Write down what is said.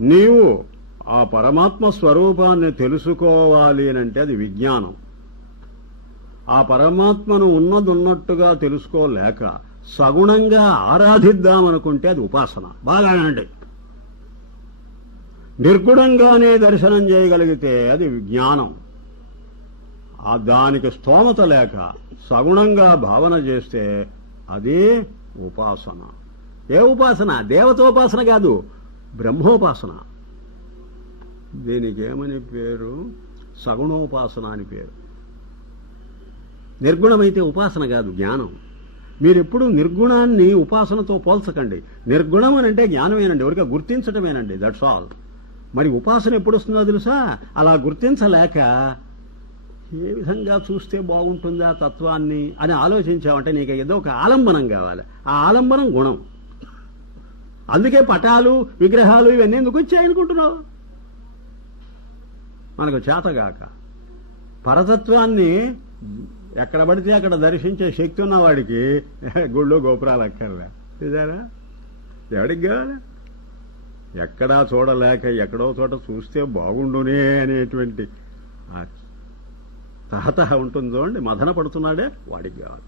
నీవు ఆ పరమాత్మ స్వరూపాన్ని తెలుసుకోవాలి అంటే అది విజ్ఞానం. ఆ పరమాత్మను ఉన్నదున్నట్టుగా తెలుసుకోలేక సగుణంగా ఆరాధిద్దామనుకుంటే అది ఉపాసన. బాగానండి. నిర్గుణంగానే దర్శనం చేయగలిగితే అది జ్ఞానం. దానికి స్తోమత లేక సగుణంగా భావన చేస్తే అదే ఉపాసన. ఏ ఉపాసన? దేవతోపాసన కాదు, బ్రహ్మోపాసన. దీనికి ఏమని పేరు? సగుణోపాసన అని పేరు. నిర్గుణమైతే ఉపాసన కాదు, జ్ఞానం. మీరెప్పుడు నిర్గుణాన్ని ఉపాసనతో పోల్చకండి. నిర్గుణం అంటే జ్ఞానమేనండి, ఎవరికా గుర్తించటమేనండి, దట్స్ ఆల్. మరి ఉపాసన ఎప్పుడు వస్తుందో తెలుసా? అలా గుర్తించలేక ఏ విధంగా చూస్తే బాగుంటుందా తత్వాన్ని అని ఆలోచించావంటే నీకు ఏదో ఒక ఆలంబనం కావాలి. ఆ ఆలంబనం గుణం. అందుకే పటాలు విగ్రహాలు ఇవన్నీ ఎందుకు వచ్చాయనుకుంటున్నావు? మనకు చేతగాక పరతత్వాన్ని ఎక్కడ పడితే అక్కడ దర్శించే శక్తి ఉన్నవాడికి గుళ్ళు గోపురాలు అక్కర్లే. చూసారా? ఎవడికి కావాలి? ఎక్కడా చూడలేక ఎక్కడో చోట చూస్తే బాగుండునే అనేటువంటి తహతహ ఉంటుంది చూడండి, మదన పడుతున్నాడే వాడికి కావాలి.